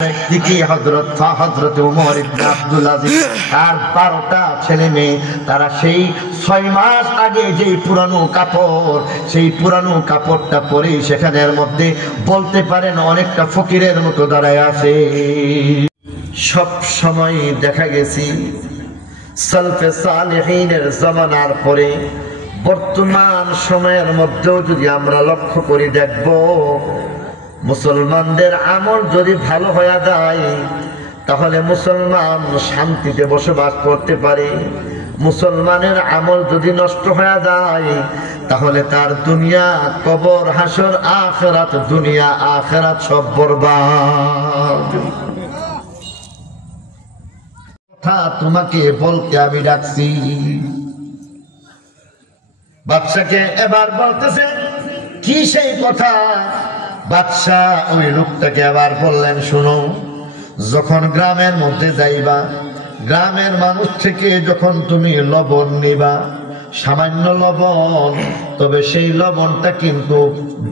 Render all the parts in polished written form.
একদিকে হযরত ওমর ইবনে আব্দুল আজিজ আর 12টা ছেলে মেয়ে, তারা সেই 6 মাস আগে যে পুরানো কাপড়, সেই পুরানো কাপড়টা পরে সেখানের মধ্যে বলতে পারেন অনেকটা ফকিরের মতো দাঁড়ায় আছে। সব সময় দেখা গেছে সালফে সালেহিনের জামানার পরে বর্তমান সময়ের মধ্যেও যদি আমরা লক্ষ্য করি, দেখব মুসলমানদের আমল যদি ভালো হয়ে যায় তাহলে মুসলমান শান্তিতে বসবাস করতে পারে। মুসলমানের আমল যদি নষ্ট হয়ে যায় তাহলে তার দুনিয়া, কবর, হাসর, আখিরাত, দুনিয়া আখিরাত সব বরবাদ। কথা তোমাকে বলতে আমি ডাকছি। বাদশাকে এবার বলতেছে কি সেই কথা? বাদশাহ ওই লোকটাকে আবার বললেন, শোনো, যখন গ্রামের মধ্যে যাইবা, গ্রামের মানুষ থেকে যখন তুমি লবণ নিবা, সামান্য লবণ, তবে সেই লবণটা কিন্তু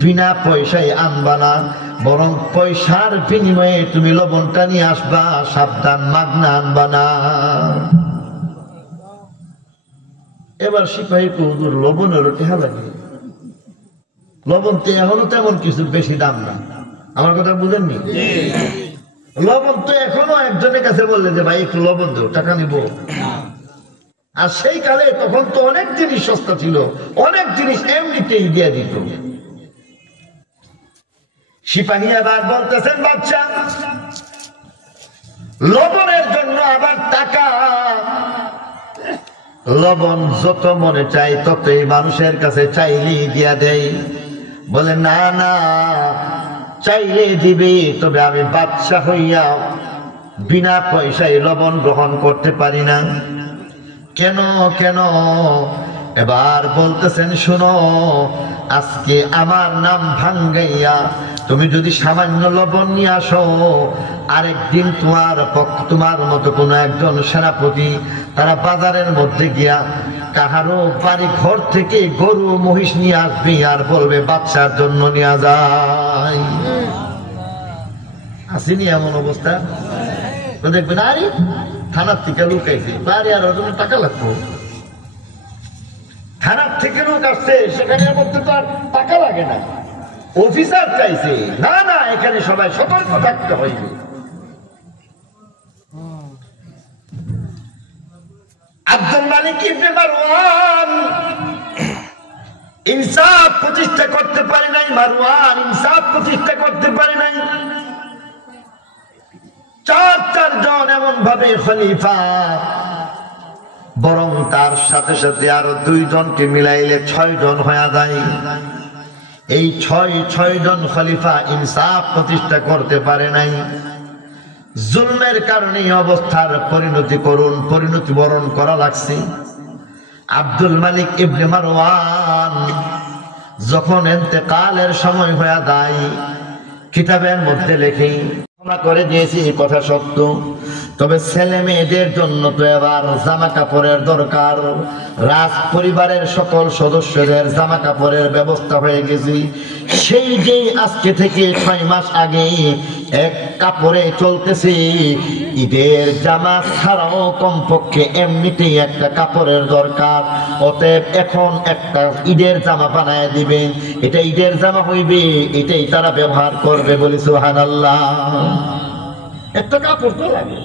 বিনা পয়সায় আনবা না, বরং পয়সার বিনিময়ে তুমি লবণটা নিয়ে আসবা, সাবধান, মাগনা আনবা না। এবার সিপাহী হুজুর, লবণের টেহা লাগে, লবণ তো এখনো তেমন কিছু বেশি দাম না, আমার কথা বুঝেননি? লবণ তো এখনো একজনের কাছে বললে যে ভাই একটু লবণ দেও, টাকা নিব। আর সেই কালে তখন তো অনেক জিনিস সস্তা ছিল, অনেক জিনিস এমনিতেই দিয়ে দিত। সিপাহী আবার বলতেছেন, বাচ্চা লবণের জন্য আবার টাকা, লবণ যত মনে চাই ততই মানুষের কাছে চাইলেই দিয়া দেয়। বলে না না, চাইলে দিবে, তবে আমি বাদশা হইয়া বিনা পয়সায় লবণ গ্রহণ করতে পারি না। কেন কেন? এবার বলতেছেন, শুনো, আজকে আমার নাম ভাঙ্গাইয়া তুমি যদি সামান্য লবণ নিয়ে আসো, আরেকদিন তোমার মতো কোনো একজন সেনাপতি তারা বাজারের মধ্যে গিয়া কাহারো বাড়ি ঘর থেকে গরু মহিষ নিয়ে আসবে আর বলবে বাচ্চার জন্য নিয়ে যায়। আসেনি এমন অবস্থা? দেখবেন আরে থানার থেকে লোক আইছে, বাড়ি আর ওর জন্য টাকা লাগতো, থানার থেকে লোক আসছে, সেখানে মধ্যে তো আর টাকা লাগে না, অফিসার চাইছে। না না, এখানে সবাই সতর্ক থাকতে হইবে। আব্দুল মালিক ইবনে মারওয়ান ইনসাফ প্রতিষ্ঠা করতে পারে নাই, মারওয়ান ইনসাফ প্রতিষ্ঠা করতে পারে নাই। 4 জন এমন ভাবে খলিফা, বরং তার সাথে সাথে আরো 2 জনকে মিলাইলে 6 জন হয়ে যায়। এই 6 জন খলিফা ইনসাফ প্রতিষ্ঠা করতে পারে নাই। জুলমের কারণে অবস্থার পরিণতি বরণ করা লাগছে। আব্দুল মালিক ইবনে মারওয়ান যখন ইন্তেকালের সময় হয়ে যায়, কিতাবের মধ্যে লেখে করে দিয়েছি, এই কথা সত্য, তবে ছেলে মেয়েদের জন্য তো এবার জামা কাপড়ের দরকার। রাজ পরিবারের সকল সদস্যদের জামা কাপড়ের ব্যবস্থা হয়ে গেছে। সেই যে আজকে থেকে 6 মাস আগে এক কাপড়ে চলতেছে, ঈদের জামা ছাড়াও কমপক্ষে এমনিতেই একটা কাপড়ের দরকার। অতএব এখন একটা ঈদের জামা বানায় দিবেন, এটা ঈদের জামা হইবে, এটাই তারা ব্যবহার করবে। বলি সুবহানাল্লাহ। একটা কাপড় তো লাগে।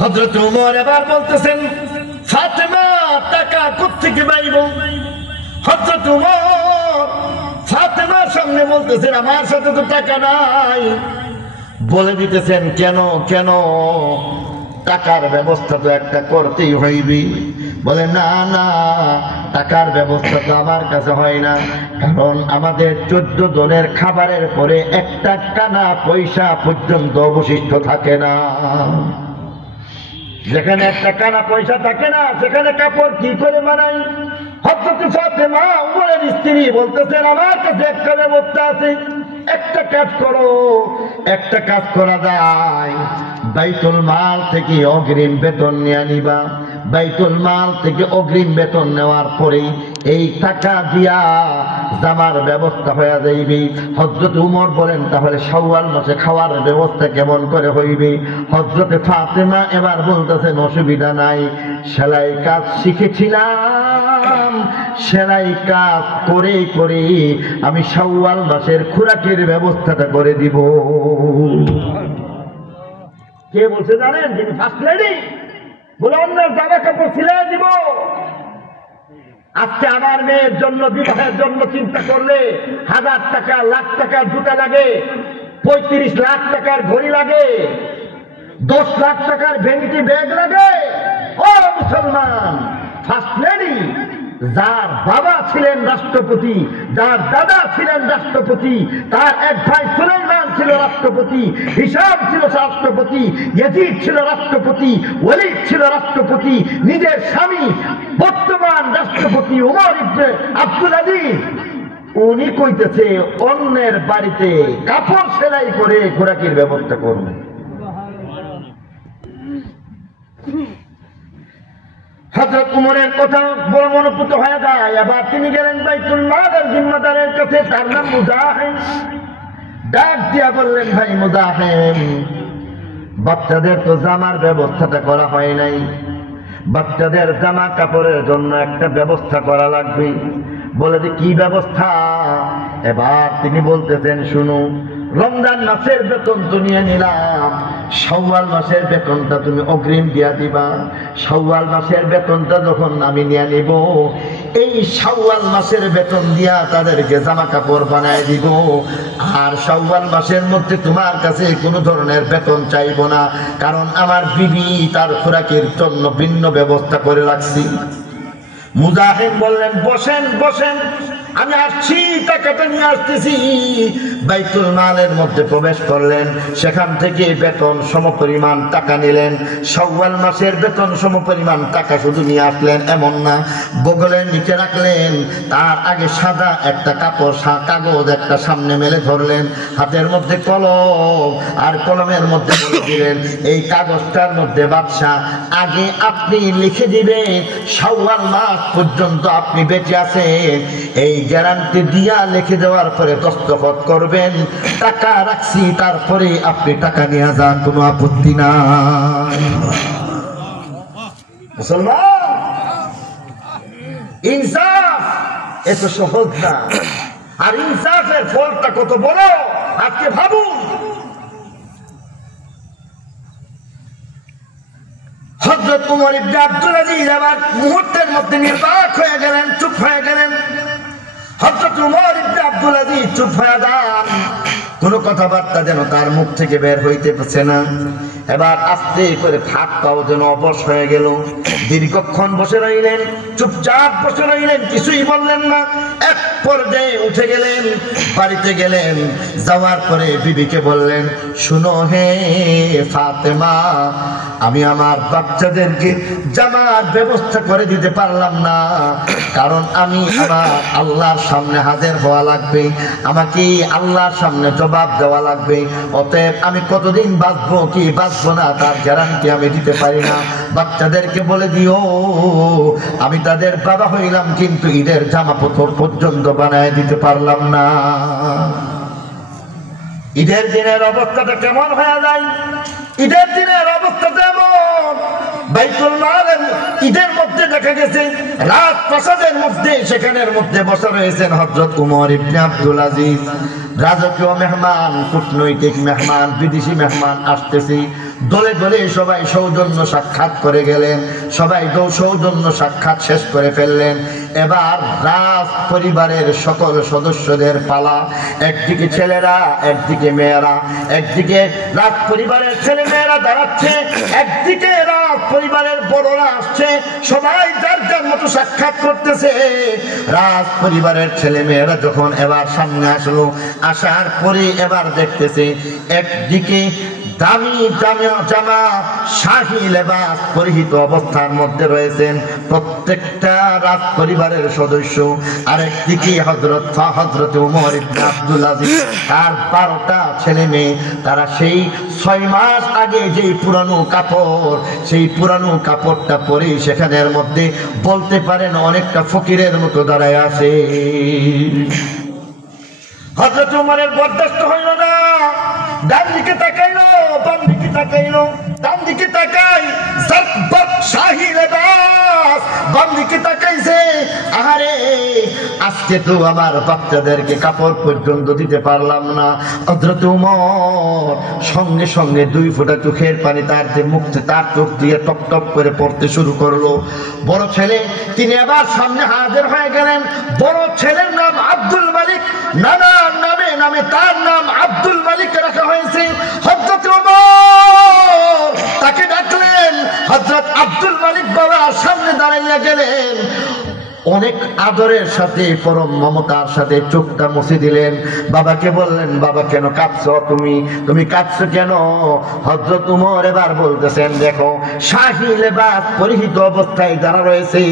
হযরত ওমর এবার বলতেছেন, ফাতেমা টাকা কোত্থেকে পাইব? হযরত ওমর ফাতেমার সামনে বলতেছেন, আমার সাথে তো টাকা নাই। বলে দিতেছেন, কেন কেন? টাকার ব্যবস্থা তো একটা করতেই হইবে। বলে না না, টাকার ব্যবস্থা তো আমার কাছে হয় না, কারণ আমাদের 14 জনের খাবারের পরে একটা কানা পয়সা পর্যন্ত অবশিষ্ট থাকে না। যেখানে একটা কানা পয়সা থাকে না, সেখানে কাপড় কি করে বানাই? হযরত ফাতেমা ওমরের স্ত্রী বলতেছেন, আমার কাছে একটা ব্যবস্থা আছে, একটা কাজ করো। একটা কাজ করা যায়, বাইতুল মাল থেকে অগ্রিম বেতন নিয়ে নিবা। বাইতুল মাল থেকে অগ্রিম বেতন নেওয়ার পরে এই টাকা দিয়া জামার ব্যবস্থা হয়ে যাইবে। হযরত উমর বলেন তাহলে শাওয়াল মাসে খাওয়ার ব্যবস্থা কেমন করে হইবে? হযরতে ফাতেমা এবার বলতেছেন অসুবিধা নাই, সেলাই কাজ শিখেছিলাম, সেলাই কাজ করে করে আমি শাওয়াল মাসের খোরাকের ব্যবস্থাটা করে দিব। কে বলছে জানেন? যিনি ফার্স্ট লেডি, বলে অন্যের জামা কাপড় সিলাই দিব। আজকে আমার মেয়ের জন্য, বিবাহের জন্য চিন্তা করলে 1000 টাকা, লাখ টাকার জুতা লাগে, 35 লাখ টাকার ঘড়ি লাগে, 10 লাখ টাকার ভ্যানিটি ব্যাগ লাগে। ও মুসলমান, ফার্স্ট লেডি যার বাবা ছিলেন রাষ্ট্রপতি, যার দাদা ছিলেন রাষ্ট্রপতি, তার এক ভাই সুলাইমান ছিল রাষ্ট্রপতি, হিশাম ছিল রাষ্ট্রপতি, ইয়াজিদ ছিল রাষ্ট্রপতি, ওয়ালিদ ছিল রাষ্ট্রপতি, নিজের স্বামী বর্তমান রাষ্ট্রপতি ওমর ইবনে আব্দুল আজিজ, উনি কইতেছে অন্যের বাড়িতে কাপড় সেলাই করে খোরাকির ব্যবস্থা করবে। হযরত উমরের কথা বড় মনোপুত হয়ে যায়। এবার তিনি গেলেন বাইতুল মালের জিম্মাদারের কাছে, তার নাম মুজাহিদ। ডাক দিয়া বললেন, ভাই মুজাহিদ, বাচ্চাদের তো জামার ব্যবস্থাটা করা হয় নাই, বাচ্চাদের জামা কাপড়ের জন্য একটা ব্যবস্থা করা লাগবে। বলে যে কি ব্যবস্থা? এবার তিনি বলতেছেন, শুনো, রমজান মাসের বেতন তো নিয়ে নিলাম, শাওয়াল মাসের বেতনটা তুমি অগ্রিম দিয়া দিবা। শাওয়াল মাসের বেতনটা যখন আমি নিয়ে নিব, এই শাওয়াল মাসের বেতন দিয়া তাদেরকে জামা কাপড় বানায় দিব। আর শাওয়াল মাসের মধ্যে তোমার কাছে কোনো ধরনের বেতন চাইব না, কারণ আমার বিবি তার খোরাকের জন্য ভিন্ন ব্যবস্থা করে রাখছি। মুজাহিদ বললেন, বসেন বসেন, আমি আসছি, টাকাটা নিয়ে আসতেছি। বাইতুল মালের মধ্যে প্রবেশ করলেন, সেখান থেকে বেতন সমপরিমাণ টাকা নিলেন। শাওয়াল মাসের বেতন সমপরিমাণ টাকা শুধু নিয়ে আসলেন এমন না, বগলের নিচে রাখলেন। তার আগে সাদা একটা কাপড়, কাগজ একটা সামনে মেলে ধরলেন, হাতের মধ্যে কলম, আর কলমের মধ্যে বলে দিলেন, এই কাগজটার মধ্যে বাদশাহ আগে আপনি লিখে দিবেন শাওয়াল মাস পর্যন্ত আপনি বেঁচে আছেন, এই গ্যারান্টি দিয়া লিখে দেওয়ার পরে দস্তখত করবেন, টাকা রাখছি, তারপরে আপনি টাকা নিয়ে যান, কোনো আপত্তি নাই। মুসলমান, ইনসাফ এত সহজ না, আর ইনসাফের ফলটা কত বড় আজকে ভাবুন। হযরত উমর ইবনে আব্দুল আজিজ আবার মুহূর্তের মধ্যে নির্বাক হয়ে গেলেন, চুপ হয়ে গেলেন। হযরত উমর ইবনে আব্দুল আজিজ চুপ হয়ে যান, কোনো কথাবার্তা যেন তার মুখ থেকে বের হইতে পারছে না। এবার আস্তে করে হাত পাও যেন অবশ হয়ে গেল। দীর্ঘক্ষণ বসে রইলেন, চুপচাপ বসে রইলেন, কিছুই বললেন না। এক পর্যায়ে উঠে গেলেন, বাড়িতে গেলেন, যাওয়ার পরে বিবিকে বললেন, শুনো হে ফাতেমা, আমি আমার বাচ্চাদেরকে জামার ব্যবস্থা করে দিতে পারলাম না, কারণ আমি আমার আল্লাহর সামনে হাজির হওয়া লাগবে, আমাকে আল্লাহর সামনে জবাব দেওয়া লাগবে। অতএব আমি কতদিন বাঁচবো কি বাঁচবো না তার গ্যারান্টি আমি দিতে পারি না। বাচ্চাদেরকে বলে দিও আমি তাদের বাবা হইলাম, কিন্তু ঈদের জামা পর্যন্ত বানায় দিতে পারলাম না। ঈদের দিনের অবস্থাটা কেমন হয়ে যায়? ঈদের দিনের অবস্থা যেমন বাইতুল মালের ঈদের মধ্যে দেখা গেছে রাজপ্রাসাদের মধ্যে, সেখানের মধ্যে বসে রয়েছেন হযরত উমর ইবনে আব্দুল আজিজ। রাজকীয় মেহমান, কূটনৈতিক মেহমান, বিদেশি মেহমান আসতেছে, দলে দলে সবাই সৌজন্য সাক্ষাৎ করে গেলেন, সবাই সৌজন্য সাক্ষাৎ শেষ করে ফেললেন। এবার রাজ পরিবারের সকল সদস্যদের পালা, একদিকে ছেলেরা, একদিকে মেয়েরা, একদিকে রাজ পরিবারের ছেলে মেয়েরা দাঁড়াচ্ছে, একদিকে রাজ পরিবারের বড়রা আসছে, সবাই যার যার মতো সাক্ষাৎ করতেছে। রাজ পরিবারের ছেলে মেয়েরা যখন এবার সামনে আসলো, আসার পরে এবার দেখতেছে একদিকে দামি জামা, শাহী লেবাস পরিহিত অবস্থার মধ্যে রয়েছেন প্রত্যেকটা রাজ পরিবারের সদস্য। আরেকদিকে হযরত উমর ইবনে আব্দুল আজিজ আর 12টা ছেলে মেয়ে, তারা সেই 6 মাস আগে যেই পুরানো কাপড় সেই পুরানো কাপড়টা পরে সেখানের মধ্যে বলতে পারেন অনেকটা ফকিরের মতো দাঁড়ায় আছে। হযরত ওমরের বরদাস্ত হইল না, ডান দিকে তাকাইলো, বাম দিকে তাকাইলো, ডান দিকে তাকাই জকবক শাহী লেবাস, বাম দিকে তাকাইছে, আহারে আজকে তো আমার বাচ্চাদেরকে কাপড় পর্যন্ত দিতে পারলাম না। হযরত ওমর সঙ্গে সঙ্গে 2 ফোঁটা চোখের পানি তার যে মুখে তার চোখ দিয়ে টপ টপ করে পড়তে শুরু করলো। বড় ছেলে তিনি আবার সামনে হাজির হয়ে গেলেন। বড় ছেলের নাম আব্দুল মালিক, নানার নামে তার নাম আব্দুল মালিক রাখা হয়েছে। হযরত ওমর তাকে ডাকলেন, হযরত আব্দুল মালিক বাবা সামনে দাঁড়াইয়া গেলেন, অনেক আদরের সাথে পরম মমতার সাথে চোখটা মুছে দিলেন। বাবাকে বললেন, বাবা কেন কাঁদছো তুমি কাঁদছো কেন? হযরত ওমর এবার বলতেছেন, দেখো শাহী লেবাস পরিহিত অবস্থায় যারা রয়েছে,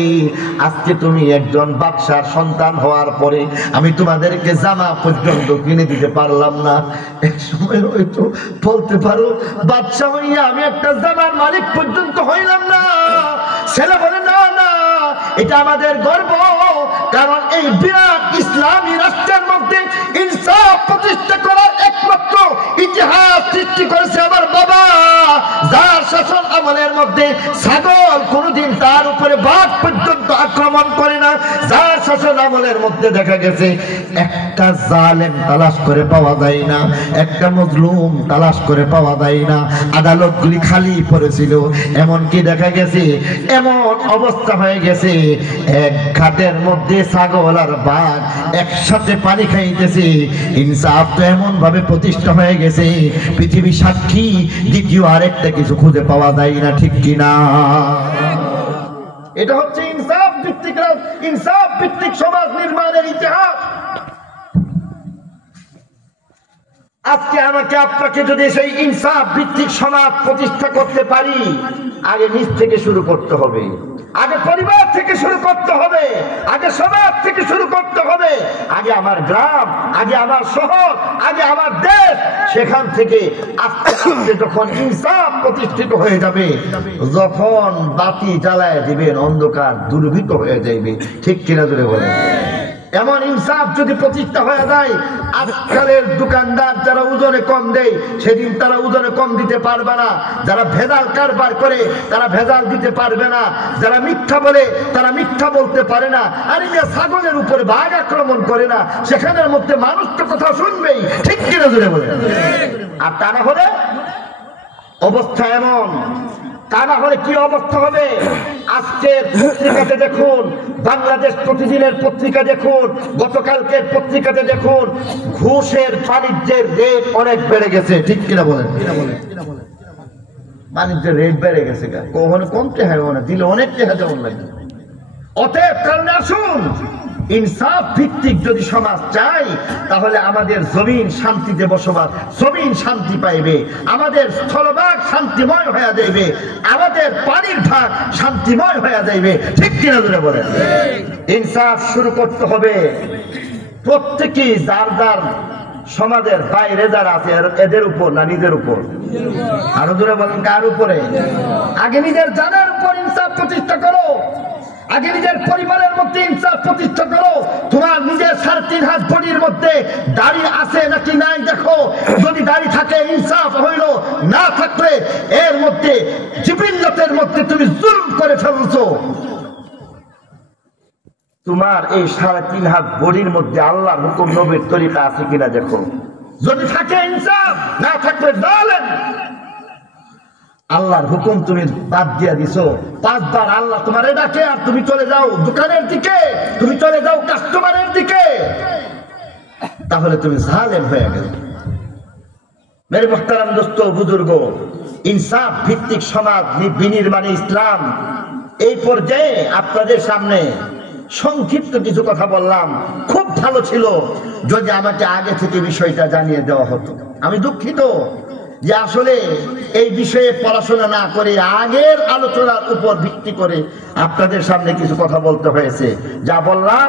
আজকে তুমি একজন বাদশার সন্তান হওয়ার পরে আমি তোমাদেরকে জামা পর্যন্ত কিনে দিতে পারলাম না। এক সময় হয়তো বলতে পারো বাদশা হইয়া আমি একটা জামার মালিক পর্যন্ত হইলাম না। ছেলে বলে, না না, এটা আমাদের গর্ব, কারণ এই বিরাট ইসলামী রাষ্ট্রের মধ্যে ইনসাফ প্রতিষ্ঠা করার একমাত্র ইতিহাস সৃষ্টি করেছে আমার বাবা, যার শাসন আমলের মধ্যে ছাগল কোনদিন তার উপরে বাঘ পর্যন্ত আক্রমণ করে না, যার শাসন আমলের মধ্যে দেখা গেছে একটা জালেম তালাশ করে পাওয়া যায় না, একটা মজলুম তালাশ করে পাওয়া যায় না, আদালতগুলি খালি পড়েছিল। এমনকি দেখা গেছে এমন অবস্থা হয়ে গেছে, এক ঘাটের মধ্যে ছাগল আর বাঘ একসাথে পানি খাইতেছে। ইনসাফ তো এমন ভাবে প্রতিষ্ঠা হয়ে গেছে, পৃথিবী সাক্ষী, দ্বিতীয় আরেকটা কিছু খুঁজে পাওয়া যায় না, ঠিক কিনা? এটা হচ্ছে ইনসাফ ভিত্তিক সমাজ নির্মাণের ইতিহাস। আজকে আমাকে আপনাকে যদি সেই ইনসাফ ভিত্তিক সমাজ প্রতিষ্ঠা করতে পারি, আগে নিজ থেকে শুরু করতে হবে, আগে পরিবার থেকে শুরু করতে হবে, আগে সমাজ থেকে শুরু করতে হবে, আগে আমার গ্রাম, আগে আমার শহর, আগে আমার দেশ। সেখান থেকে আস্তে আস্তে যখন ইনসাফ প্রতিষ্ঠিত হয়ে যাবে, যখন বাতি জ্বালায় দিবেন অন্ধকার দুর্বৃত হয়ে যাবে, ঠিক কিনা জোরে বলেন? এমন ইনসাফ যদি প্রতিষ্ঠা হয়ে যায়, আজকালের দোকানদার যারা ওজনে কম দেয় সেদিন তারা ওজনে কম দিতে পারবে না, যারা ভেজাল কারবার করে তারা ভেজাল দিতে পারবে না, যারা মিথ্যা বলে তারা মিথ্যা বলতে পারে না। আর ছাগলের উপরে বাঘ আক্রমণ করে না, সেখানের মধ্যে মানুষ তো কথা শুনবেই, ঠিক কিনা জোরে বলে? আর তা না হলে অবস্থা এমন, তা না হলে কি অবস্থা হবে? আজকের পত্রিকাতে দেখুন, বাংলাদেশ প্রতিদিনের পত্রিকা দেখুন, গতকালকের পত্রিকাতে দেখুন, ঘুষের বাণিজ্যের রেট অনেক বেড়ে গেছে, ঠিক কিনা বলেন? বাণিজ্যের রেট বেড়ে গেছে, কখনো কমতে হয় না, দিলে অনেক টাকা দেওয়া লাগে। অতএব কারণে আসুন, ইনসাফ ভিত্তিক যদি সমাজ চাই, তাহলে আমাদের জমিন শান্তিতে বসবাস, জমিন শান্তি পাইবে, আমাদের স্থলভাগ শান্তিময় হয়ে যাইবে, আমাদের পানির ভাগ শান্তিময় হয়ে যাইবে, ঠিক কিনা ধরে বলেন? ইনসাফ শুরু করতে হবে প্রত্যেকেই যার যার সমাজের বাইরে যারা আছে এদের উপর, না নিজের উপর? আরো দূরে বলেন, কার উপরে? আগে নিজের জানার উপর ইনসাফ প্রতিষ্ঠা করো, আগে নিজের পরিবারের মধ্যে ইনসাফ প্রতিষ্ঠা করো। তোমার নিজের 3.5 হাত বডির মধ্যে দাড়ি আছে নাকি নাই দেখো, যদি দাড়ি থাকে ইনসাফ হইল, না থাকলে এর মধ্যে জিবিল্লাতের মধ্যে তুমি জুলুম করে ফেলছো। তোমার এই 3.5 হাত বডির মধ্যে আল্লাহর হুকুম নবীর তরিকা আছে কিনা দেখো, যদি থাকে ইনসাফ, না থাকলে জালেম। আল্লাহর হুকুম তুমি বাদ দিয়ে দিছো, 5 বার আল্লাহ তোমারে ডাকে আর তুমি চলে যাও দোকানের দিকে, তুমি চলে যাও কাস্টমারের দিকে, তাহলে তুমি জালেম হয়ে গেলে। মেরে মুহতারাম দোস্ত বুজুর্গ, ইনসাফ ভিত্তিক সমাজ বিনির্মাণে ইসলাম, এই পর্যায়ে আপনাদের সামনে সংক্ষিপ্ত কিছু কথা বললাম। খুব ভালো ছিল যদি আমাকে আগে থেকে বিষয়টা জানিয়ে দেওয়া হতো। আমি দুঃখিত, যে আসলে এই বিষয়ে পড়াশোনা না করে আগের আলোচনার উপর ভিত্তি করে আপনাদের সামনে কিছু কথা বলতে হয়েছে। যা বললাম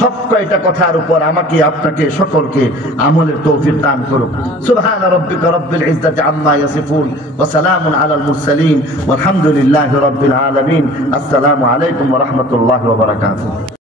সব কয়টা কথার উপর আমাকে আপনাকে সকলকে আমলের তৌফিক দান করুক। সুবহান রাব্বিকা রাব্বিল ইজ্জাতি আম্মা ইয়াসিফুন ওয়া সালামুন আলাল মুরসালিন ওয়ালহামদুলিল্লাহি রাব্বিল আলামিন। আসসালামু আলাইকুম ওয়া রাহমাতুল্লাহি ওয়া বারাকাতুহু।